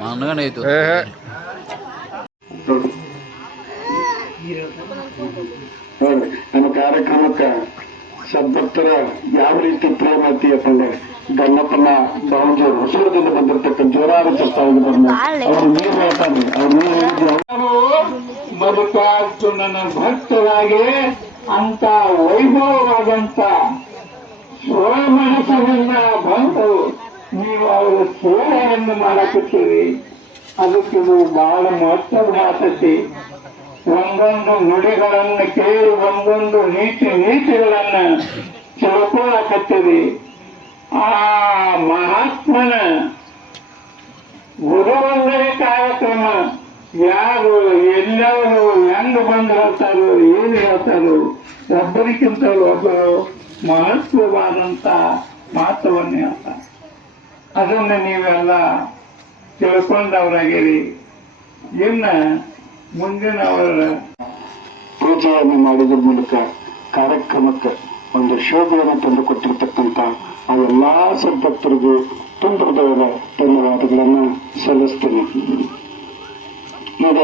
ಮನಗಣೈತು ನಮ್ಮ ಕಾರ್ಯಕ್ರಮಕ್ಕೆ ಸದ್ಭಕ್ತರ ಯಾವ ರೀತಿ ಪ್ರೇಮ ಐತಿ ಅಂತಂದ್ರೆ ಗಣ್ಣಪ್ಪನ ಬಾವಂಜೂರು ಹೊಸೂರದಿಂದ ಬಂದಿರ್ತಕ್ಕಂಥ ಜೋರಾದ ಚರ್ಚಾಗಿ ಬಂದ ಅವ್ರು ನೀರು ಹೇಳ್ತಾನೆ ಅವ್ರು ಮಲ್ಲಿಕಾರ್ಜುನನ ಭಕ್ತರಾಗಿ ಅಂತ ವೈಭವವಾದಂತ ಸ್ವಮನಸ್ಸಿನಿಂದ ಬಂದು ನೀವು ಅವರ ಸೇವೆಯನ್ನು ಮಾಡಕತ್ತೀರಿ. ಅದಕ್ಕಿದು ಬಹಳ ಮಹತ್ವದ ಮಾತೈತಿ. ಒಂದೊಂದು ನುಡಿಗಳನ್ನು ಕೇಳಿ ಒಂದೊಂದು ನೀತಿಗಳನ್ನ ತಿಳ್ಕೊಳ್ಳಕತ್ತೀರಿ. ಆ ಮಹಾತ್ಮನ ಗುರುವಂದನೆ ಕಾರ್ಯಕ್ರಮ ಯಾರು ಎಲ್ಲವರು ಹೆಂಗ್ ಬಂದು ಹೇಳ್ತಾರೋ ಏನು ಹೇಳ್ತಾರೋ ಒಬ್ಬರಿಗಿಂತ ಒಬ್ಬರು ಮಹತ್ವವಾದಂತ ಮಾತವನ್ನೇ ಹೇಳ್ತಾರೆ. ಅದನ್ನ ನೀವೆಲ್ಲ ತಿಳ್ಕೊಂಡವರಾಗಿರಿ. ಇನ್ನ ಮುಂದಿನ ಅವರ ಪೂಜೆಯನ್ನು ಮಾಡಿದ್ರ ಮೂಲಕ ಕಾರ್ಯಕ್ರಮಕ್ಕೆ ಒಂದು ಶೋಭೆಯನ್ನು ತಂದುಕೊಟ್ಟಿರ್ತಕ್ಕಂಥ ಆ ಎಲ್ಲಾ ಸದ್ಭಕ್ತರಿಗೂ ತುಂಬದವರ ಧನ್ಯವಾದಗಳನ್ನು ಸಲ್ಲಿಸ್ತೇನೆ. ಈಗ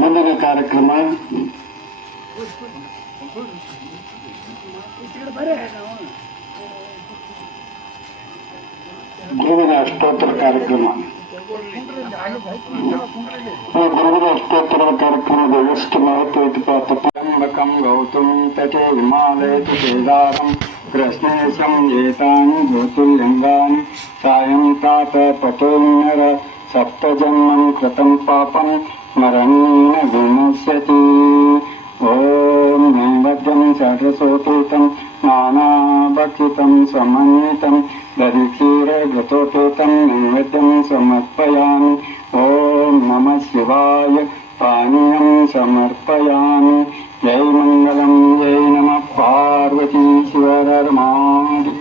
ಮುಂದಿನ ಕಾರ್ಯಕ್ರಮ ಗುರುವಿನ ಅಷ್ಟೋತ್ತರ ಕಾರ್ಯಕ್ರಮ. ಗುರುವಿನ ಅಷ್ಟೋತ್ತರದ ಕಾರ್ಯಕ್ರಮದ ಎಷ್ಟು ಮಹತ್ವ ಐತಿಪಂಬಕಂ ಗೌತಮ್ ತಟೆ ಹಿಮಾಲಯತು ಕೇದಾರಂ ಕೃಷ್ಣೇಶಂ ಏತಾನಿ ಜ್ಯೋತಿರ್ಲಿಂಗಾನಿ ಸಾಯಂ ಪ್ರಾತ ಪತೋನ್ಯರ ಸಪ್ತಜನ್ಮಂ ಕೃತಂ ಪಾಪಂ ಸ್ಮರಣೇನ ವಿನಶ್ಯತಿ. ಓಂ ನೈವೇದ್ಯಂ ಷಡ್ರಸೋಪೇತಂ ನಾನಾಭಕ್ಷಿತಂ ಸಮನ್ವಿತಂ ದಧಿಕ್ಷೀರ ಘೃತೋಪೇತಂ ನೈವೇದ್ಯಂ ಸಮರ್ಪಯಾಮಿ. ಓಂ ನಮಃ ಶಿವಾಯ ಪಾನೀಯಂ ಸಮರ್ಪಯಾಮಿ. ಜೈ ಮಂಗಲಂ ಜೈ ನಮಃ ಪಾರ್ವತೀ ಶಿವರಮಾಡಿ.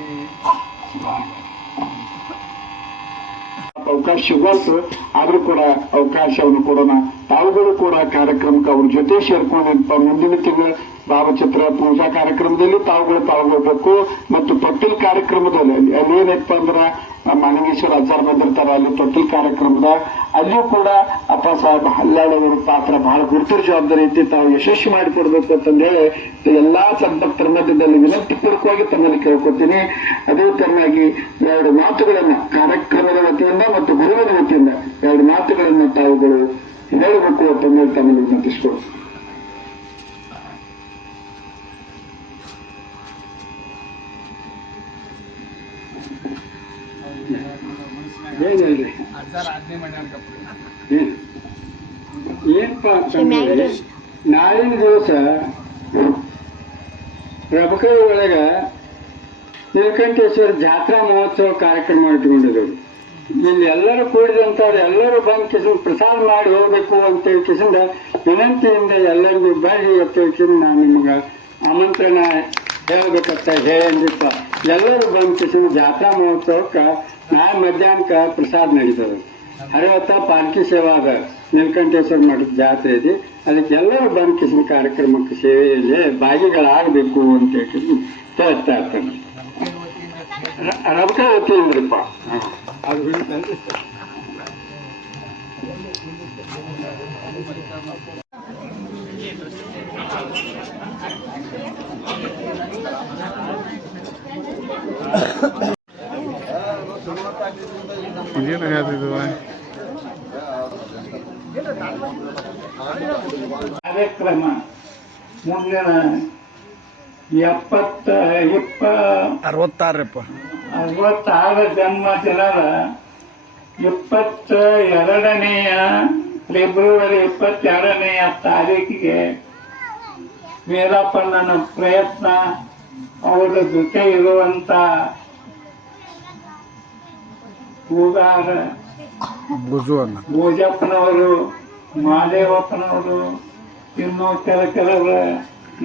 ಅವಕಾಶ ಸಿಗೋತು ಆದ್ರೂ ಕೂಡ ಅವಕಾಶವನ್ನು ಕೊಡೋಣ. ತಾವುಗಳು ಕೂಡ ಕಾರ್ಯಕ್ರಮಕ್ಕೆ ಅವ್ರ ಜೊತೆ ಸೇರ್ಕೊಂಡಿರ್ಪ. ಮುಂದಿನ ತಿಂಗಳ ಭಾವಚಿತ್ರ ಪೂಜಾ ಕಾರ್ಯಕ್ರಮದಲ್ಲಿ ತಾವುಗಳು ಪಾಲ್ಗೊಳ್ಬೇಕು. ಮತ್ತು ತೊಟ್ಟಿಲ್ ಕಾರ್ಯಕ್ರಮದಲ್ಲಿ ಅಲ್ಲಿ ಏನಪ್ಪ ಅಂದ್ರ ಮಾನಗೇಶ್ವರ ಆಚಾರ ಬಂದಿರ್ತಾರ. ಅಲ್ಲಿ ತೊಟ್ಟಿಲ್ ಕಾರ್ಯಕ್ರಮದ ಅಲ್ಲಿಯೂ ಕೂಡ ಅಪ್ಪ ಸಾಹೇಬ್ ಹಲ್ಲಾಳವರ ಪಾತ್ರ ಬಹಳ ಗುರುತರ ಜವಾಬ್ದಾರಿ ಐತಿ. ತಾವು ಯಶಸ್ವಿ ಮಾಡಿಕೊಡ್ಬೇಕು ಅಂತಂದೇಳಿ ಎಲ್ಲಾ ಸದ್ಭಕ್ತರ ಮಧ್ಯದಲ್ಲಿ ವಿನಂತಿ ಪೂರ್ವಕವಾಗಿ ತಮ್ಮಲ್ಲಿ ಕೇಳ್ಕೊತೀನಿ. ಅದೇ ತರನಾಗಿ ಎರಡು ಮಾತುಗಳನ್ನ ಕಾರ್ಯಕ್ರಮದ ವತಿಯಿಂದ ಮತ್ತು ಗುರುವಿನ ವತಿಯಿಂದ ಎರಡು ಮಾತುಗಳನ್ನ ತಾವುಗಳು ಹೇಳಬೇಕು ಅಂತಂದೇಳಿ ತಮ್ಮಲ್ಲಿ ವಿನಂತಿಸ್ಕೊಡು. ಏನಲ್ರಿ ಏನಪ್ಪಾ ಅಂತಂದ್ರೆ ನಾಳಿನ ದಿವಸ ಪ್ರಭುಕವಿ ಒಳಗ ನೀಲಕಂಠೇಶ್ವರ ಜಾತ್ರಾ ಮಹೋತ್ಸವ ಕಾರ್ಯಕ್ರಮ ಇಟ್ಕೊಂಡಿದ್ರು. ಇಲ್ಲಿ ಎಲ್ಲರೂ ಕೂಡಿದಂಥವ್ರು ಎಲ್ಲರೂ ಬಂದು ಕಿಸಿಂದ ಪ್ರಸಾದ ಮಾಡಿ ಹೋಗ್ಬೇಕು ಅಂತೇಳಿ ಕಿಸಿಂದ ವಿನಂತಿಯಿಂದ ಎಲ್ಲರಿಗೂ ಬರ್ರಿ ಅಂತ ನಾನು ನಿಮ್ಗೆ ಆಮಂತ್ರಣ ಹೇಳ್ಬೇಕಂತ ಹೇಳಿಪ್ಪ. ಎಲ್ಲರೂ ಬಂದು ಕಿಸಿಂದ ಜಾತ್ರಾ ಮಹೋತ್ಸವಕ್ಕೆ ನಾಳೆ ಮಧ್ಯಾಹ್ನಕ್ಕೆ ಪ್ರಸಾದ ನಡೀತದೆ. ಹರಿವತ್ತ ಪಾಲ್ಕಿ ಸೇವಾ ಅದ ನೀಲಕಂಠೇಶ್ವರ ಮಠದ ಜಾತ್ರೆ ಇದೆ. ಅದಕ್ಕೆ ಎಲ್ಲರೂ ಬಂದು ಕಿಸಿನ ಕಾರ್ಯಕ್ರಮಕ್ಕೆ ಸೇವೆಯಲ್ಲಿ ಭಾಗಿಗಳಾಗಬೇಕು ಅಂತ ಹೇಳಿ ಹೇಳ್ತಾ ಇರ್ತಾನೆ. ರಬಕ ವತಿಯಿಂದ್ರಿಪ್ಪ ಅದು ಏನು ಹೇಳ್ತಿದ್ವ ಕಾರ್ಯಕ್ರಮ ಮುಂದಿನ 66 ಜನ್ಮ ದಿನದ 22ನೇ ಫೆಬ್ರವರಿ 22ನೇ ತಾರೀಕಿಗೆ ವೀರಪ್ಪಣ್ಣನ ಪ್ರಯತ್ನ ಅವರ ಜೊತೆ ಇರುವಂತ ಹೂಗಾರ ಭೋಜಪ್ಪನವರು, ಮಹಾದೇವಪ್ಪನವರು, ಇನ್ನೂ ಕೆಲವರು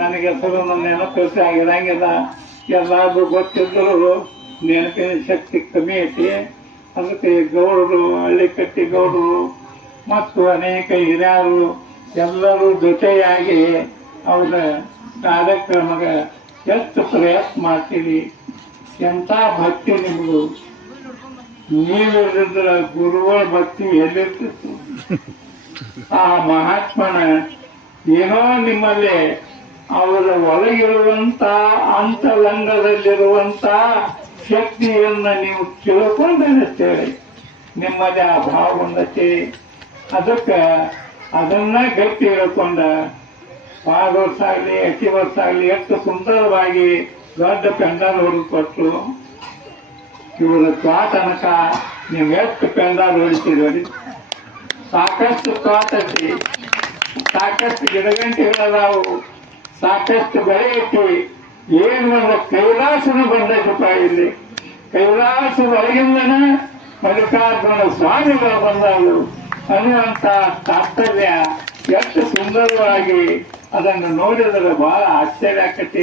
ನನಗೆ ಹೆಸರು ನನ್ನ ನೆನಪಿಸಿ ಆಗಿರಂಗಿಲ್ಲ. ಎಲ್ಲಾದ್ರೂ ಗೊತ್ತಿದ್ದರು ನೆನಪಿನ ಶಕ್ತಿ ಕಮ್ಮಿ ಐತಿ. ಅದಕ್ಕೆ ಗೌಡರು, ಹಳ್ಳಿಕಟ್ಟಿ ಗೌಡರು ಮತ್ತು ಅನೇಕ ಹಿರಿಯರು ಎಲ್ಲರೂ ಜೊತೆಯಾಗಿ ಅವರ ಕಾರ್ಯಕ್ರಮಕ್ಕೆ ಎಷ್ಟು ಪ್ರಯತ್ನ ಮಾಡ್ತೀರಿ. ಎಂಥ ಭಕ್ತಿ ನಿಮಗೂ. ನೀವಿಲ್ಲದ್ರ ಗುರುಗಳ ಭಕ್ತಿ ಎಲ್ಲಿರ್ತಿತ್ತು? ಆ ಮಹಾತ್ಮನ ಏನೋ ನಿಮ್ಮಲ್ಲಿ ಅವರ ಒಳಗಿರುವಂತ ಅಂತರಂಗದಲ್ಲಿರುವಂತ ಶಕ್ತಿಯನ್ನ ನೀವು ತಿಳ್ಕೊಂಡೇಳಿ ನಿಮ್ಮಲ್ಲಿ ಆ ಭಾವ ಬಂದತಿ. ಅದಕ್ಕೆ ಅದನ್ನ ಗಟ್ಟಿ ಹೇಳ್ಕೊಂಡ 6 ವರ್ಷ ಆಗಲಿ 8 ವರ್ಷ ಆಗಲಿ ಎಷ್ಟು ಸುಂದರವಾಗಿ ದೊಡ್ಡ ಪೆಂಡಾಲ್ ಹೊರಕೊಟ್ಟು ಇವರ ತನಕ ನೀವು ಎಷ್ಟು ಪೆಂಡಾಲ್ ಹೊಡಿತೀರಿ. ಸಾಕಷ್ಟು ತೋಟ ಐತಿ, ಸಾಕಷ್ಟು ಗಿಡಗಂಟಿಗಳದಾವು, ಸಾಕಷ್ಟು ಬೆಳೆ ಐತಿ. ಏನು ಒಂದು ಕೈಲಾಸನು ಬಂದೈತಪ್ಪ ಇಲ್ಲಿ. ಕೈಲಾಸ ಒಳಗಿಂದನ ಮಲ್ಲಿಕಾರ್ಜುನ ಸ್ವಾಮಿಗಳು ಬಂದವರು ಅನ್ನುವಂತ ತಾತ್ಪರ್ಯ ಎಷ್ಟು ಸುಂದರವಾಗಿ ಅದನ್ನು ನೋಡಿದರೆ ಬಹಳ ಆಶ್ಚರ್ಯ ಆಕತಿ.